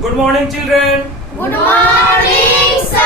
Good morning, children. Good morning, sir.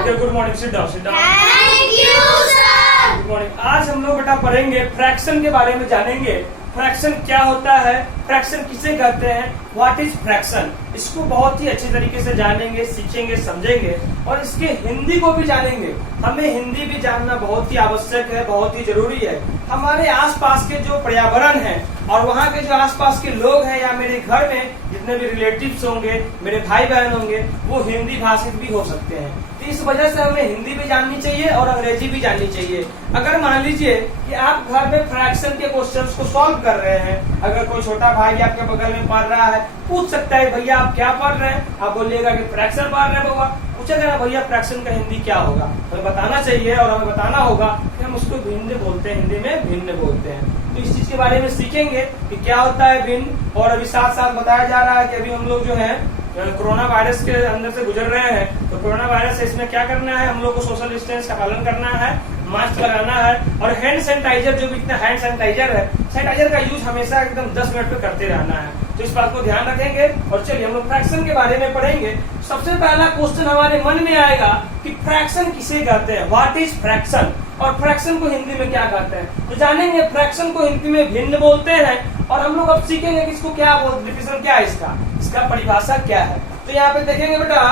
Okay, good morning. Sit down. Sit down. Thank you, sir. Good morning. आज हम लोग बेटा पढ़ेंगे fraction के बारे में, जानेंगे फ्रैक्शन क्या होता है, फ्रैक्शन किसे कहते हैं, व्हाट इज फ्रैक्शन। इसको बहुत ही अच्छी तरीके से जानेंगे, सीखेंगे, समझेंगे और इसके हिंदी को भी जानेंगे। हमें हिंदी भी जानना बहुत ही आवश्यक है, बहुत ही जरूरी है। हमारे आसपास के जो पर्यावरण है और वहाँ के जो आसपास के लोग हैं या मेरे घर में जितने भी रिलेटिव्स होंगे, मेरे भाई बहन होंगे, वो हिंदी भाषित भी हो सकते हैं। तो इस वजह से हमें हिंदी भी जाननी चाहिए और अंग्रेजी भी जाननी चाहिए। अगर मान लीजिए कि आप घर में फ्रैक्शन के क्वेश्चंस को सॉल्व कर रहे हैं, अगर कोई छोटा भाई आपके बगल में पढ़ रहा है, पूछ सकता है भैया आप क्या पढ़ रहे हैं, आप बोलिएगा कि फ्रैक्शन पढ़ रहे हैं बउआ। पूछेगा भैया फ्रैक्शन का हिंदी क्या होगा, हमें बताना चाहिए और हमें बताना होगा कि हम उसको भिन्न बोलते हैं, हिंदी में भिन्न बोलते हैं। तो इस चीज के बारे में सीखेंगे कि क्या होता है भिन्न। और अभी साथ साथ बताया जा रहा है कि अभी हम लोग जो है कोरोना वायरस के अंदर से गुजर रहे हैं, तो कोरोना वायरस है, इसमें क्या करना है, हम लोग को सोशल डिस्टेंस का पालन करना है, मास्क लगाना है और हैंड सैनिटाइजर, जो भी इतना हैंड सैनिटाइजर है, सैनिटाइजर का यूज हमेशा एकदम 10 मिनट पे करते रहना है। तो इस बात को ध्यान रखेंगे। और चलिए हम लोग फ्रैक्शन के बारे में पढ़ेंगे। सबसे पहला क्वेश्चन हमारे मन में आएगा कि फ्रैक्शन किसे कहते हैं, व्हाट इज फ्रैक्शन, और फ्रैक्शन को हिंदी में क्या कहते हैं। तो जानेंगे फ्रैक्शन को हिंदी में भिन्न बोलते हैं और हम लोग अब सीखेंगे कि इसको क्या बोलते, डिफिनेशन क्या है इसका परिभाषा क्या है। तो यहाँ पे देखेंगे बेटा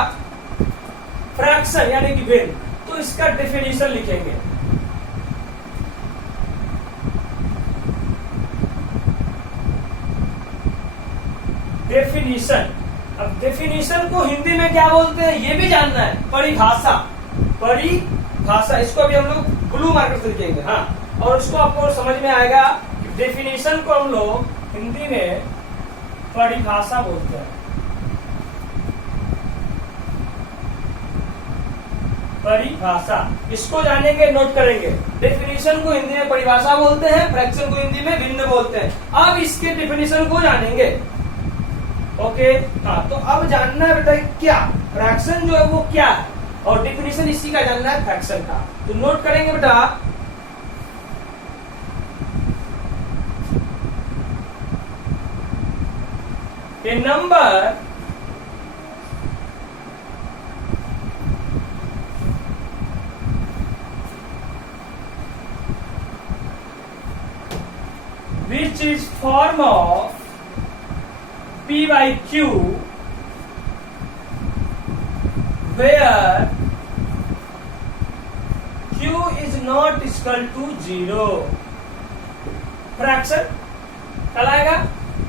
फ्रैक्शन यानी कि भिन्न, तो इसका डेफिनेशन लिखेंगे। डेफिनेशन, अब डेफिनेशन को हिंदी में क्या बोलते हैं ये भी जानना है। परिभाषा, परिभाषा इसको भी हम लोग ब्लू मार्कर से लिखेंगे। हाँ, और उसको आपको समझ में आएगा कि डेफिनेशन को हम लोग हिंदी में परिभाषा बोलते हैं। परिभाषा, इसको जानेंगे, नोट करेंगे। डेफिनेशन को हिंदी में परिभाषा बोलते हैं, फ्रैक्शन को हिंदी में भिन्न बोलते हैं। अब इसके डेफिनेशन को जानेंगे। ओके, हाँ, तो अब जानना है बेटा क्या फ्रैक्शन जो है वो क्या है और डेफिनेशन इसी का जानना है फ्रैक्शन का। तो नोट करेंगे बेटा a number which is form of P by Q where Q is not equal to 0। Fraction कल आएगा।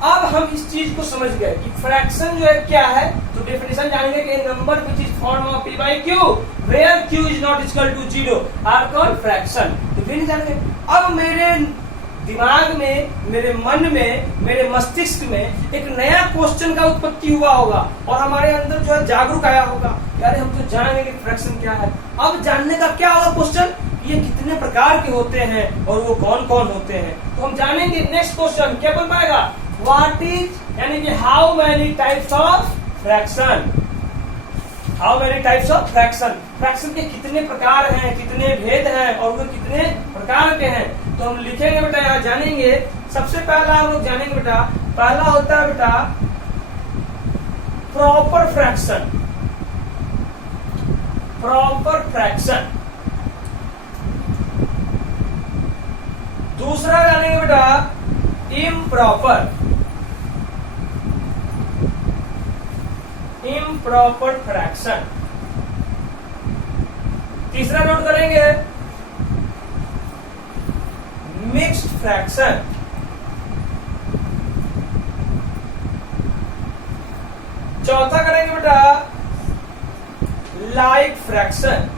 अब हम इस चीज को समझ गए कि फ्रैक्शन जो है क्या है, तो डेफिनेशन जानेंगे कि number which is form of P by Q where Q is not equal to 0 are called fraction. तो फिर जानेंगे। अब मेरे दिमाग में, मेरे मन में, मेरे मस्तिष्क में एक नया क्वेश्चन का उत्पत्ति हुआ होगा और हमारे अंदर जो है जागरूक आया होगा, यार हम तो जानेंगे कि फ्रैक्शन क्या है। अब जानने का क्या होगा क्वेश्चन, ये कितने प्रकार के होते हैं और वो कौन कौन होते हैं। तो हम जानेंगे। नेक्स्ट क्वेश्चन क्या बोल पाएगा, व्हाट इज यानी कि how many types of fraction, how many types of fraction, fraction के कितने प्रकार हैं, कितने भेद हैं और वो कितने प्रकार के हैं। तो हम लिखेंगे बेटा, यहाँ जानेंगे। सबसे पहला हम लोग जानेंगे बेटा, पहला होता है बेटा प्रॉपर फ्रैक्शन, प्रॉपर फ्रैक्शन। दूसरा जानेंगे बेटा इम्प्रॉपर, इम्प्रॉपर फ्रैक्शन। तीसरा नोट करेंगे मिक्स्ड फ्रैक्शन। चौथा करेंगे बेटा लाइक फ्रैक्शन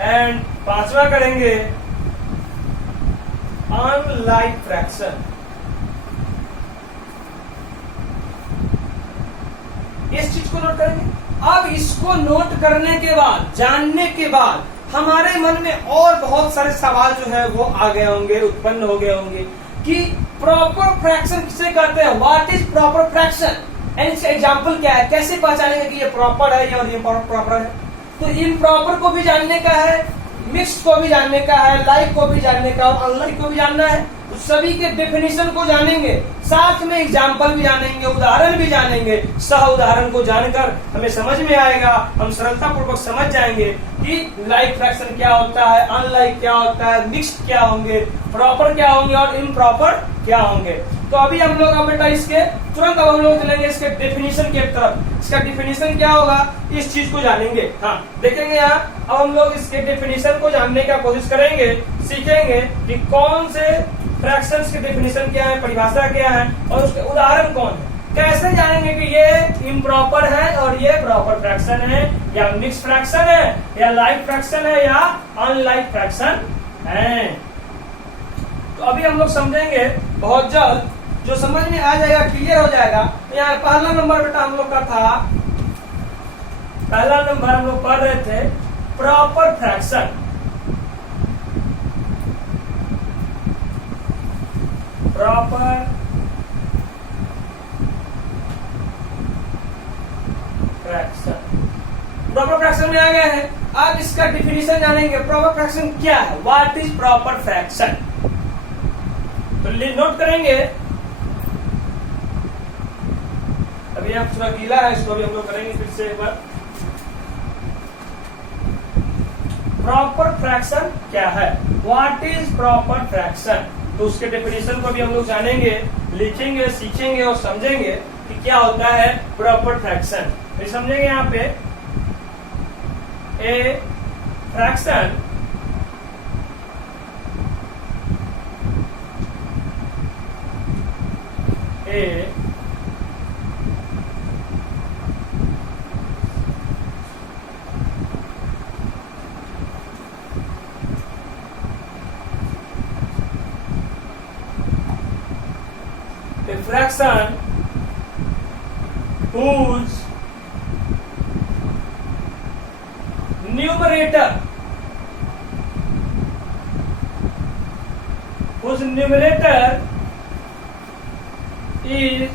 एंड पांचवा करेंगे अनलाइक फ्रैक्शन। इस चीज को नोट करेंगे। अब इसको नोट करने के बाद, जानने के बाद हमारे मन में और बहुत सारे सवाल जो है वो आ गए होंगे, उत्पन्न हो गए होंगे कि प्रॉपर फ्रैक्शन किसे कहते हैं, what is proper fraction and इसका एग्जांपल क्या है, कैसे पहचानेंगे कि ये प्रॉपर है और ये प्रॉपर है। तो इम्प्रॉपर को भी जानने का है, मिक्स को भी जानने का है, लाइक को भी जानने का और अनलाइक को भी जानना है। सभी के डेफिनेशन को जानेंगे, साथ में एग्जाम्पल भी जानेंगे, उदाहरण भी जानेंगे। सह उदाहरण को जानकर हमें समझ में आएगा, हम सरलता पूर्वक समझ जाएंगे कि लाइक फ्रैक्शन क्या होता है, अनलाइक क्या होता है, मिक्स्ड क्या होंगे, प्रॉपर क्या होंगे और इम्प्रॉपर क्या होंगे। तो अभी हम लोग बेटा इसके तुरंत अब हम लोग चलेंगे इसके डेफिनेशन की तरफ। इसका डेफिनेशन क्या होगा इस चीज को जानेंगे। हाँ देखेंगे यहाँ, अब हम लोग इसके डेफिनेशन को जानने का कोशिश करेंगे, सीखेंगे कि कौन से फ्रैक्शंस के डेफिनेशन क्या है, परिभाषा क्या है और उसके उदाहरण कौन है। कैसे जानेंगे कि ये इम्प्रॉपर है और ये प्रॉपर फ्रैक्शन है, या मिक्स फ्रैक्शन है, या लाइक फ्रैक्शन है, या अनलाइक फ्रैक्शन है। तो अभी हम लोग समझेंगे बहुत जल्द, जो समझ में आ जाएगा, क्लियर हो जाएगा। यहाँ पहला नंबर बेटा हम लोग का था, पहला नंबर हम लोग पढ़ रहे थे proper fraction. Proper fraction, proper fraction में आ गए हैं। अब इसका डिफिनीशन जानेंगे, प्रॉपर फ्रैक्शन क्या है, व्हाट इज प्रॉपर फ्रैक्शन। तो नोट करेंगे, अभी आप थोड़ा गीला है, इसको भी हम लोग करेंगे फिर से एक बार। प्रॉपर फ्रैक्शन क्या है, व्हाट इज प्रॉपर फ्रैक्शन। तो उसके डेफिनेशन को भी हम लोग जानेंगे, लिखेंगे, सीखेंगे और समझेंगे कि क्या होता है प्रॉपर फ्रैक्शन। तो समझेंगे यहाँ पे, a fraction A fraction whose numerator is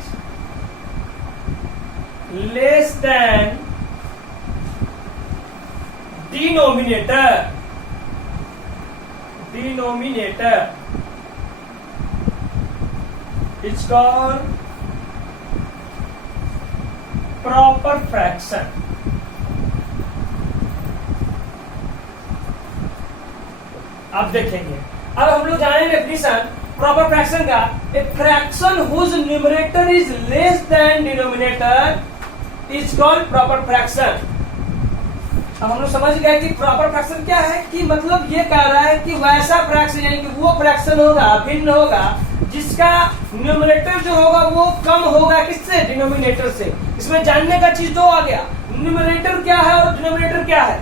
less than denominator it's called proper fraction। अब देखेंगे, अब हम लोग जानेंगे डेफिनेशन प्रॉपर फ्रैक्शन का। A fraction whose numerator is less than denominator is called proper fraction. अब हम लोग समझ गए कि प्रॉपर फ्रैक्शन क्या है, कि मतलब ये कह रहा है कि वैसा फ्रैक्शन, यानी कि वो फ्रैक्शन होगा, भिन्न होगा, जिसका न्यूमरेटर जो होगा वो कम होगा किससे, डिनोमिनेटर से। इसमें जानने का चीज दो आ गया, न्यूमरेटर क्या है और डिनोमिनेटर क्या है।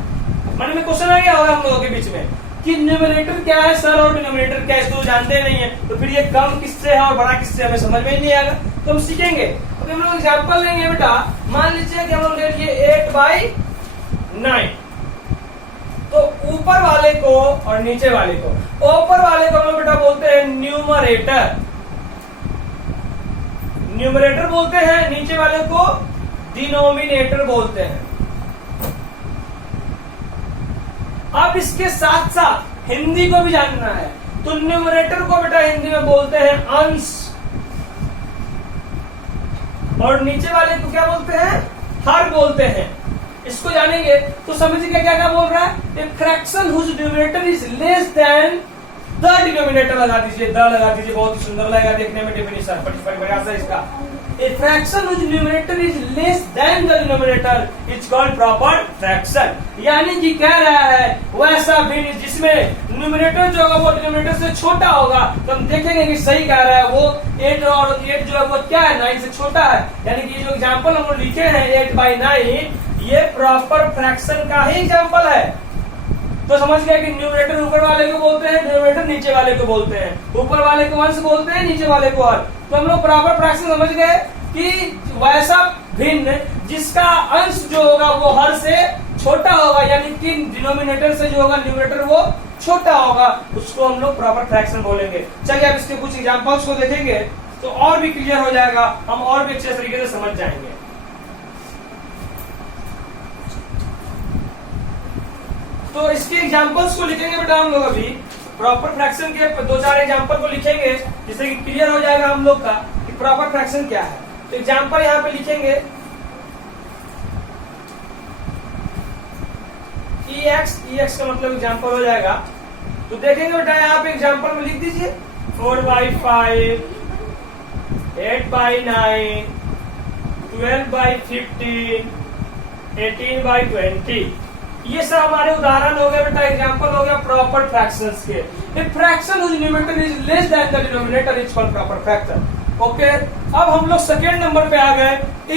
मन में क्वेश्चन आ गया होगा हम लोगों के बीच में कि न्यूमरेटर क्या है सर और डिनोमिनेटर क्या है, इसको जानते नहीं है, तो फिर ये कम किससे है और बड़ा किससे, हमें समझ में ही नहीं आएगा। तो हम सीखेंगे। तो हम लोग एग्जाम्पल लेंगे बेटा, मान लीजिए कि हम लोग ले लिए 8/9, तो ऊपर वाले को और नीचे वाले को, ऊपर वाले को हम लोग बेटा बोलते हैं न्यूमरेटर बोलते हैं, नीचे वाले को डिनोमिनेटर बोलते हैं। अब इसके साथ साथ हिंदी को भी जानना है, तो न्यूमरेटर को बेटा हिंदी में बोलते हैं अंश, और नीचे वाले को क्या बोलते हैं, हर बोलते हैं। इसको जानेंगे तो समझिए क्या क्या बोल रहा है। A fraction whose denominator is less than the denominator, लगा दीजिए, द लगा दीजिए, बहुत ही सुंदर लगेगा देखने में डेफिनेशन, परिभाषा इसका। A fraction whose numerator is less than the denominator is called proper fraction. यानी कि कह रहा है वैसा भिन्न जिसमें न्यूमरेटर जो होगा वो डिनोमिनेटर से छोटा होगा। तो हम देखेंगे कि सही कह रहा है, वो 8 और 8 जो है वो क्या है, 9 से छोटा है। यानी कि जो एग्जाम्पल हम लोग लिखे हैं 8/9, ये प्रॉपर फ्रैक्शन का ही एग्जाम्पल है। तो समझ गया कि न्यूमरेटर ऊपर वाले को बोलते हैं, डिनोमिनेटर नीचे वाले को बोलते हैं, ऊपर वाले को अंश बोलते हैं, नीचे वाले को हर। तो हम लोग प्रॉपर फ्रैक्शन समझ गए कि वैसा भिन्न जिसका अंश जो होगा वो हर से छोटा होगा, यानी कि डिनोमिनेटर से जो होगा न्यूमरेटर वो छोटा होगा, उसको हम लोग प्रॉपर फ्रैक्शन बोलेंगे। चलिए अब इसके कुछ एग्जांपल्स को देखेंगे तो और भी क्लियर हो जाएगा, हम और भी अच्छे तरीके से समझ जाएंगे। तो इसके एग्जांपल्स को लिखेंगे बेटा हम लोग अभी। प्रॉपर फ्रैक्शन के दो चार एग्जांपल को लिखेंगे जिससे कि क्लियर हो जाएगा हम लोग का कि प्रॉपर फ्रैक्शन क्या है। तो एग्जांपल यहाँ पे लिखेंगे EX का मतलब एग्जांपल हो जाएगा। तो देखेंगे बेटा यहाँ पे एग्जांपल में लिख दीजिए 4/5, 8/9, 12/15, 18/20। ये सब हमारे उदाहरण हो गए बेटा, एग्जांपल हो गया प्रॉपर फ्रैक्शंस के। A fraction whose numerator is less than the denominator is called proper fraction. Okay अब हम लोग सेकेंड नंबर पे आ गए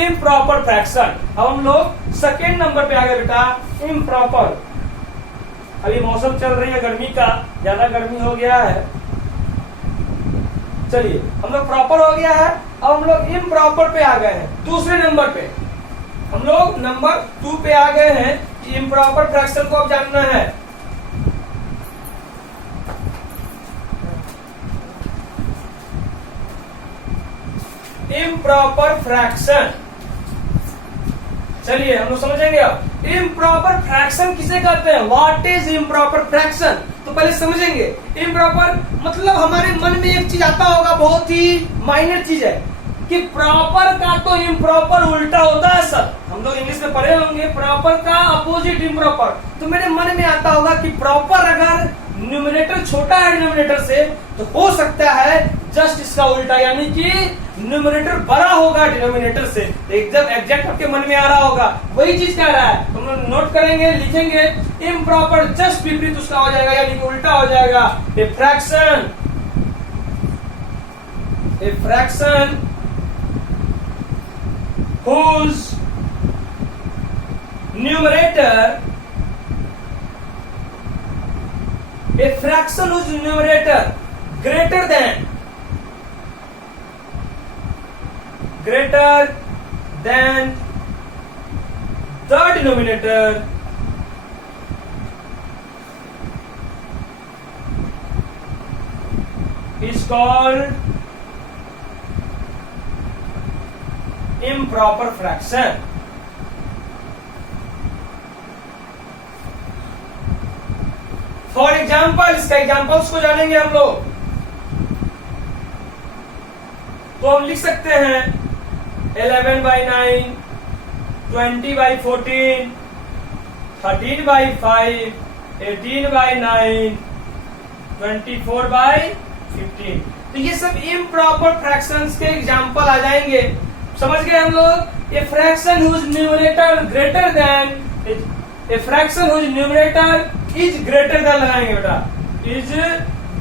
इम्प्रॉपर फ्रैक्शन। अब हम लोग सेकेंड नंबर पे आ गए बेटा इम्प्रॉपर। अभी मौसम चल रही है गर्मी का, ज्यादा गर्मी हो गया है। चलिए हम लोग प्रॉपर हो गया है, अब हम लोग इम्प्रॉपर पे आ गए हैं। दूसरे नंबर पे हम लोग नंबर 2 पे आ गए हैं कि इम्प्रॉपर फ्रैक्शन को अब जानना है। इम्प्रॉपर फ्रैक्शन, चलिए हम लोग समझेंगे अब इम्प्रॉपर फ्रैक्शन किसे कहते हैं। व्हाट इज इम्प्रॉपर फ्रैक्शन, तो पहले समझेंगे। इम्प्रॉपर मतलब हमारे मन में एक चीज आता होगा, बहुत ही माइनर चीज है कि प्रॉपर का तो इम्प्रॉपर उल्टा होता है सर। हम लोग इंग्लिश में पढ़े होंगे प्रॉपर का अपोजिट इम्प्रॉपर। तो मेरे मन में आता होगा कि प्रॉपर अगर न्यूमरेटर छोटा है डिनोमिनेटर से तो हो सकता है जस्ट इसका उल्टा, यानी कि न्यूमरेटर बड़ा होगा डिनोमिनेटर से। एकदम एग्जैक्ट आपके मन में आ रहा होगा, वही चीज कह रहा है। हम लोग नोट करेंगे, लिखेंगे इम्प्रॉपर जस्ट विपरीत उसका हो जाएगा, यानी कि उल्टा हो जाएगा। A fraction whose numerator a fraction whose numerator greater than the denominator is called improper fraction। For example इसका एग्जाम्पल्स को जानेंगे हम लोग। तो हम लिख सकते हैं 11/9, 20/14, 13/5, 18/9, 24/15। तो ये सब इम्प्रॉपर फ्रैक्शंस के एग्जाम्पल आ जाएंगे। समझ गए हम लोग। A fraction whose numerator greater than, a fraction whose numerator is greater than लगाएंगे बेटा, is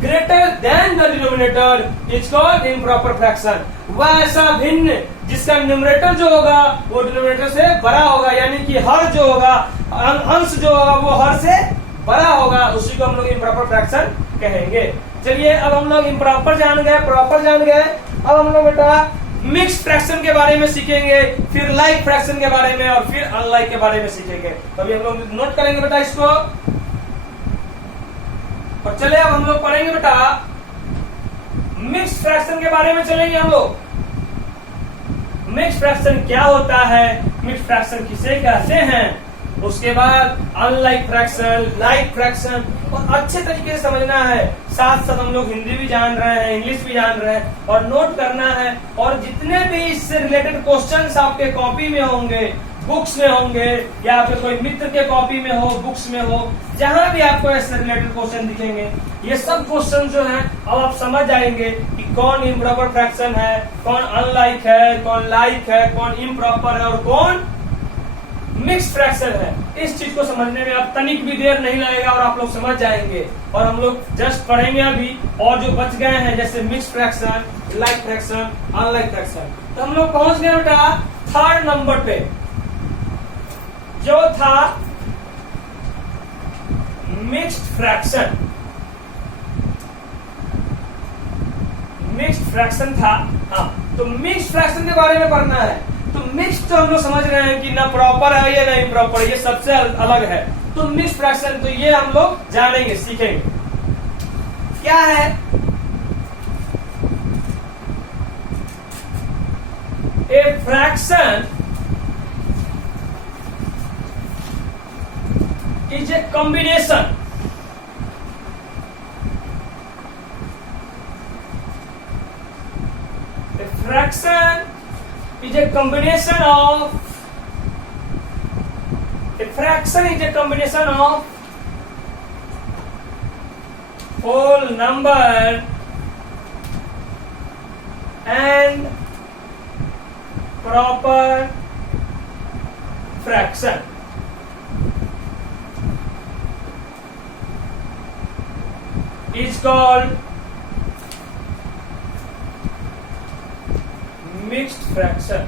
greater than the denominator is called improper fraction. वह ऐसा भिन्न जिसका न्यूमरेटर जो होगा वो डिनोमिनेटर से बड़ा होगा, यानी कि हर जो होगा अंश जो होगा वो हर से बड़ा होगा, उसी को हम लोग इम्प्रॉपर फ्रैक्शन कहेंगे। चलिए अब हम लोग इम्प्रॉपर जान गए, प्रॉपर जान गए। अब हम लोग बेटा मिक्स फ्रैक्शन के बारे में सीखेंगे, फिर लाइक फ्रैक्शन के बारे में और फिर अनलाइक के बारे में सीखेंगे। तो अभी हम लोग नोट करेंगे बेटा इसको। और चले अब हम लोग पढ़ेंगे बेटा मिक्स फ्रैक्शन के बारे में चलेंगे हम लोग। मिक्स फ्रैक्शन क्या होता है, मिक्स फ्रैक्शन किसे कहते हैं, उसके बाद अनलाइक फ्रैक्शन, लाइक फ्रैक्शन, और अच्छे तरीके से समझना है। साथ साथ हम लोग हिंदी भी जान रहे हैं, इंग्लिश भी जान रहे हैं, और नोट करना है। और जितने भी इससे रिलेटेड क्वेश्चंस आपके कॉपी में होंगे, बुक्स में होंगे, या आपके कोई मित्र के कॉपी में हो, बुक्स में हो, जहां भी आपको इससे रिलेटेड क्वेश्चन दिखेंगे, ये सब क्वेश्चन जो हैं अब आप समझ जाएंगे कि कौन इम्प्रॉपर फ्रैक्शन है, कौन अनलाइक है, कौन लाइक है, कौन इम्प्रॉपर है और कौन मिक्स फ्रैक्शन है। इस चीज को समझने में अब तनिक भी देर नहीं लगेगा और आप लोग समझ जाएंगे। और हम लोग जस्ट पढ़ेंगे अभी, और जो बच गए हैं जैसे mix fraction, like fraction, unlike fraction. तो हम लोग पहुंच गए बेटा थर्ड नंबर पे, जो था मिक्स्ड फ्रैक्शन। मिक्स्ड फ्रैक्शन था, हाँ। तो मिक्स्ड फ्रैक्शन के बारे में पढ़ना है। तो मिक्स तो हम लोग समझ रहे हैं कि ना प्रॉपर है या ना इम्प्रॉपर, ये सबसे अलग है। तो मिक्स फ्रैक्शन तो ये हम लोग जानेंगे, सीखेंगे क्या है। A fraction is a combination fraction is a combination of whole number and proper fraction. Is called mixed fraction.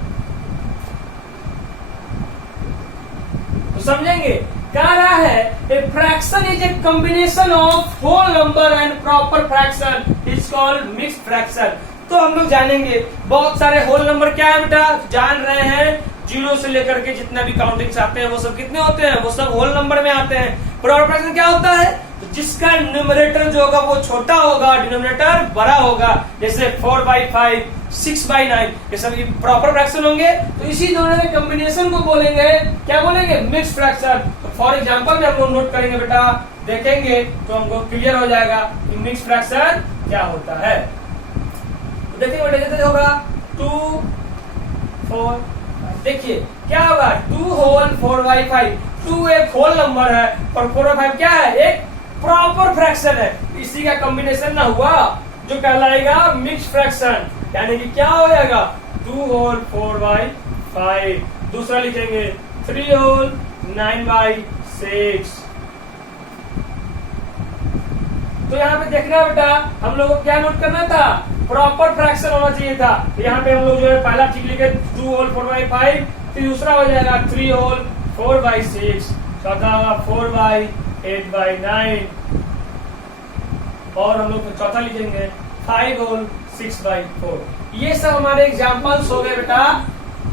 तो समझेंगे क्या रहा है, a fraction is a combination of whole number and proper fraction is called mixed fraction. तो हम लोग जानेंगे बहुत सारे होल नंबर क्या है बेटा, जान रहे हैं, जीरो से लेकर के जितना भी काउंटिंग्स आते हैं वो सब कितने होते हैं, वो सब होल नंबर में आते हैं. प्रॉपर फ्रैक्शन क्या होता है, तो जिसका न्यूमरेटर जो होगा वो छोटा होगा, डिनोमिनेटर बड़ा होगा. जैसे 4/5, 6/9 ये सब प्रॉपर फ्रैक्शन होंगे. तो इसी दोनों के कॉम्बिनेशन को बोलेंगे, क्या बोलेंगे, मिक्स्ड फ्रैक्शन. तो फॉर एग्जांपल में हम लोग नोट करेंगे बेटा, देखेंगे तो हमको क्लियर हो जाएगा कि मिक्स्ड फ्रैक्शन क्या होता है. तो देखिए बेटा, जैसे होगा 2, 4, देखिए क्या होगा, 2 होल 4/5. 2 एक होल नंबर है और 4/5 क्या है, एक प्रॉपर फ्रैक्शन है. इसी का कॉम्बिनेशन ना हुआ जो कहलाएगा मिक्स्ड फ्रैक्शन. यानी कि क्या हो जाएगा, 2 होल 4/5. दूसरा लिखेंगे 3 होल 9/6. तो यहाँ पे देखना बेटा, हम लोगों को क्या नोट करना था, प्रॉपर फ्रैक्शन होना चाहिए था. यहाँ पे हम लोग जो है पहला ठीक लिखे 2 होल 4/5, फिर दूसरा हो जाएगा 3 होल 4/6, चौथा होगा 4/8/9 और हम लोग चौथा लिखेंगे 5 होल 6/4. ये सब हमारे एग्जाम्पल्स हो गए बेटा.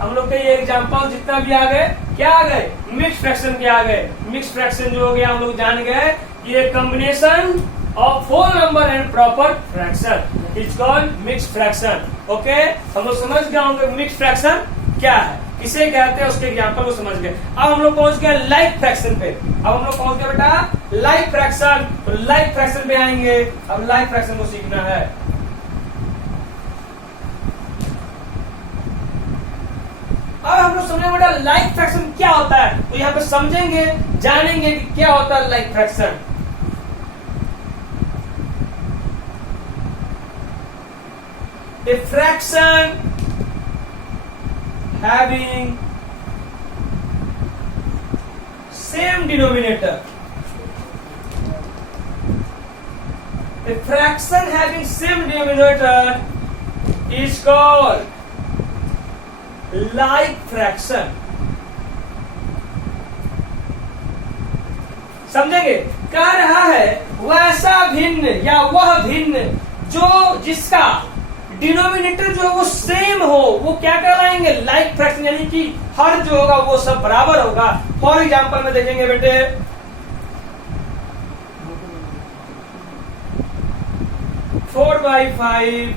हम लोग के ये एग्जाम्पल जितना भी आ गए, क्या आ गए, मिक्स फ्रैक्शन के आ गए. मिक्स फ्रैक्शन जो हो गया हम लोग जान गए, ये combination of whole number and proper fraction is called mix fraction. Okay, हम लोग समझ गए होंगे मिक्स फ्रैक्शन क्या है, किसे कहते हैं, उसके एग्जाम्पल को समझ गए. अब हम लोग पहुंच गए लाइक फ्रैक्शन पे. अब हम लोग पहुंच गए बेटा लाइक फ्रैक्शन. तो लाइक फ्रैक्शन पे आएंगे. अब लाइक फ्रैक्शन को सीखना है. अब हम लोग समझेंगे बेटा लाइक फ्रैक्शन क्या होता है. तो यहाँ पे समझेंगे, जानेंगे कि क्या होता है like fraction. A fraction having same denominator. A fraction having same denominator is called like fraction. समझेंगे, कह रहा है वैसा भिन्न या वह भिन्न जो जिसका डिनोमिनेटर जो वो सेम हो, वो क्या कहलाएंगे, लाइक फ्रैक्शन. यानी कि हर जो होगा वो सब बराबर होगा. फॉर एग्जांपल में देखेंगे बेटे, 4/5,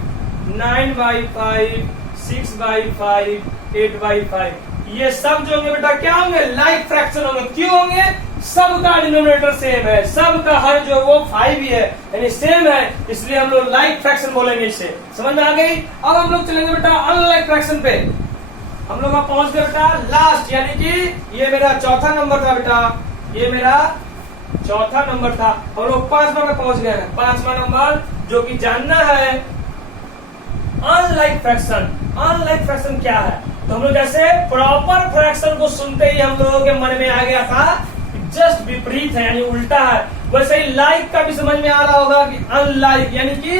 9/5, 6/5, 8/5 ये सब जो होंगे बेटा क्या होंगे, लाइक फ्रैक्शन होंगे. क्यों होंगे, सबका डिनोमिनेटर सेम है, सबका हर जो वो 5 ही है, यानी सेम है, इसलिए हम लोग लाइक फ्रैक्शन बोलेंगे. इसे समझ में आ गई. अब हम लोग चलेंगे बेटा अनलाइक फ्रैक्शन पे. हम लोग पहुंच गए बेटा लास्ट, यानी कि ये मेरा चौथा नंबर था बेटा, ये मेरा चौथा नंबर था. हम लोग 5वां में पहुंच गए हैं. 5वां नंबर जो कि जानना है अनलाइक फ्रैक्शन. अनलाइक फ्रैक्शन क्या है, तो हम लोग जैसे प्रॉपर फ्रैक्शन को सुनते ही हम लोगों के मन में आ गया था जस्ट विपरीत है, यानी उल्टा है. वैसे ही लाइक का भी समझ में आ रहा होगा कि अनलाइक यानी कि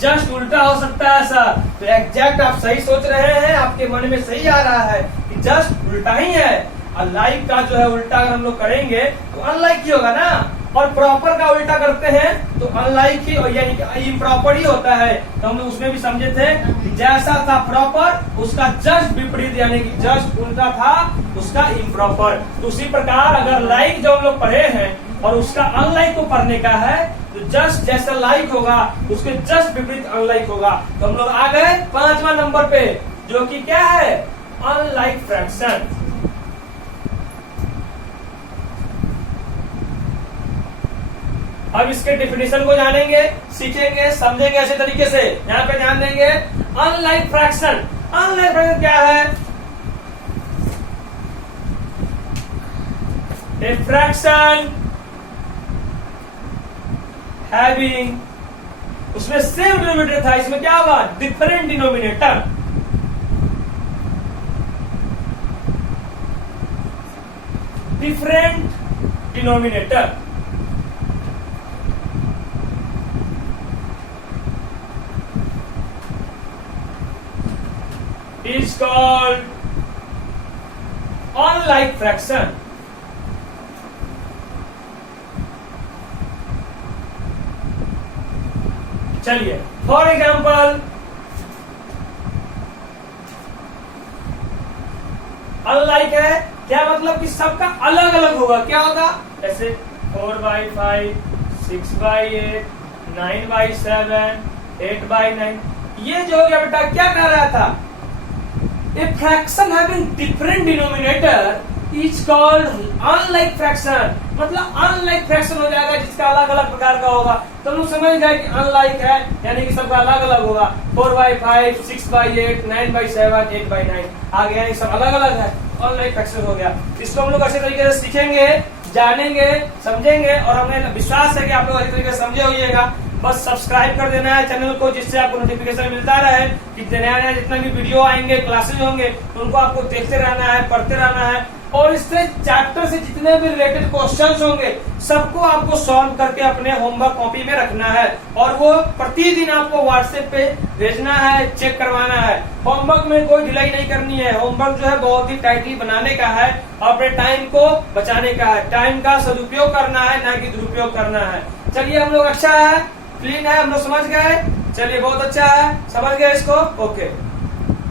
जस्ट उल्टा हो सकता है ऐसा. तो एग्जैक्ट आप सही सोच रहे हैं, आपके मन में सही आ रहा है कि जस्ट उल्टा ही है. और लाइक का जो है उल्टा अगर हम लोग करेंगे तो अनलाइक ही होगा ना, और प्रॉपर का उल्टा करते हैं तो अनलाइक ही यानी कि इम्प्रॉपर ही होता है. तो हम लोग उसमें भी समझे थे जैसा था प्रॉपर उसका जस्ट विपरीत यानी कि जस्ट उल्टा था उसका इम्प्रॉपर. तो उसी प्रकार अगर लाइक जो हम लोग पढ़े हैं और उसका अनलाइक को पढ़ने का है तो जस्ट जैसा लाइक होगा उसके जस्ट विपरीत अनलाइक होगा. तो हम लोग आ गए 5वां नंबर पे जो कि क्या है, अनलाइक फ्रैक्शन. अब इसके डेफिनेशन को जानेंगे, सीखेंगे, समझेंगे अच्छे तरीके से. यहाँ पे ध्यान देंगे, अनलाइक फ्रैक्शन अनलाइक फ्रैक्शन क्या है? ए फ्रैक्शन हैविंग, उसमें सेम डिनोमिनेटर था, इसमें क्या हुआ? Different denominator. Different denominator is called unlike fraction. चलिए फॉर एग्जाम्पल अनलाइक है, क्या मतलब कि सबका अलग अलग होगा। क्या होगा? जैसे 4/5, 6/8, 9/7, 8/9। ये जो हो गया बेटा, क्या कह रहा था? A fraction having different denominator is called unlike fraction। मतलब unlike fraction हो जाएगा जिसका अलग अलग प्रकार का होगा। तो लोग समझ गए कि unlike है यानी कि सबका अलग अलग होगा। 4/5, 6/8, 9/7, 8/9 आ गया, ये सब अलग अलग है, unlike fraction हो गया। इसको हम लोग अच्छे तरीके से सीखेंगे, जानेंगे, समझेंगे और हमें विश्वास है कि आप लोग अच्छे तरीके से समझे होइएगा। बस सब्सक्राइब कर देना है चैनल को, जिससे आपको नोटिफिकेशन मिलता रहे कि नया नया जितना भी वीडियो आएंगे, क्लासेज होंगे, उनको आपको देखते रहना है, पढ़ते रहना है। और इससे चैप्टर से जितने भी रिलेटेड क्वेश्चंस होंगे सबको आपको सॉल्व करके अपने होमवर्क कॉपी में रखना है और वो प्रतिदिन आपको व्हाट्सएप पे भेजना है, चेक करवाना है। होमवर्क में कोई ढिलाई नहीं करनी है। होमवर्क जो है बहुत ही टाइटली बनाने का है और अपने टाइम को बचाने का है। टाइम का सदुपयोग करना है, ना कि दुरुपयोग करना है। चलिए हम लोग, अच्छा है, क्लीन है, हम लोग समझ गए। चलिए बहुत अच्छा है, समझ गए इसको। ओके।